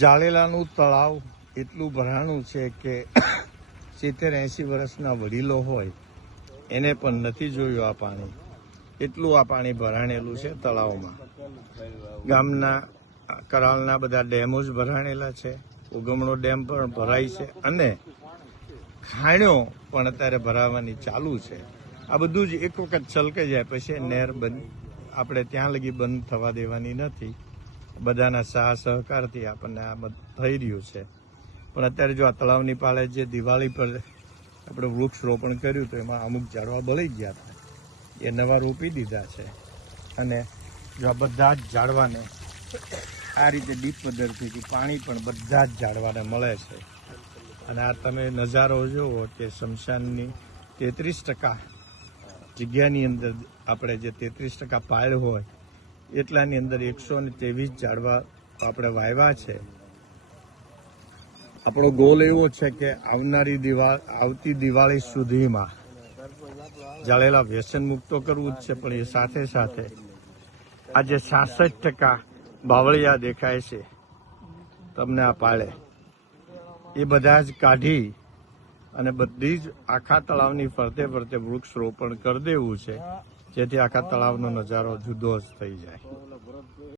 જાળેલાનું તળાવ એટલું ભરાણું છે કે 70-80 વર્ષના વડીલો હોય એને પણ નથી જોયું આ પાણી. એટલું આ પાણી ભરાણેલું છે તળાવમાં. ગામના કરાળના બધા ડેમો જ ભરાણેલા છે. ઉગમણો ડેમ પણ ભરાય છે અને ખાણ્યો પણ અત્યારે ભરાવાની ચાલુ છે. આ બધું જ એક વખત છલકાઈ જાય પછી નહેર બંધ આપણે ત્યાં લગી બંધ થવા દેવાની નથી. બધાના સહકારથી આપણને આ થઈ રહ્યું છે. પણ અત્યારે જો આ તળાવની પાળે જે દિવાળી પર આપણે વૃક્ષ રોપણ કર્યું તો એમાં અમુક ઝાડવા બળી ગયા હતા, એ નવા રોપી દીધા છે. અને જો આ બધા જ ઝાડવાને આ રીતે ડીપ પદ્ધતિથી પાણી પણ બધા જ ઝાડવાને મળે છે. અને આ તમે નજારો જુઓ કે શમશાનની 33% જગ્યાની અંદર આપણે જે 33% પાળ હોય એટલાની અંદર 123 ઝાડવા આપણે વાવ્યા છે. આપણો ગોલ એવો છે કે આવતી દિવાળી સુધીમાં જાળેલા વ્યસન મુક્તો કરવું જ છે, પણ એ સાથે સાથે આજે 66% બાવળિયા દેખાય છે તમને આ પાળે, એ બધા જ કાઢી અને બધી જ આખા તળાવની ફરતે ફરતે વૃક્ષ રોપણ કરી દેવું છે, જેથી આખા તળાવનો નજારો જુદો જ થઈ જાય.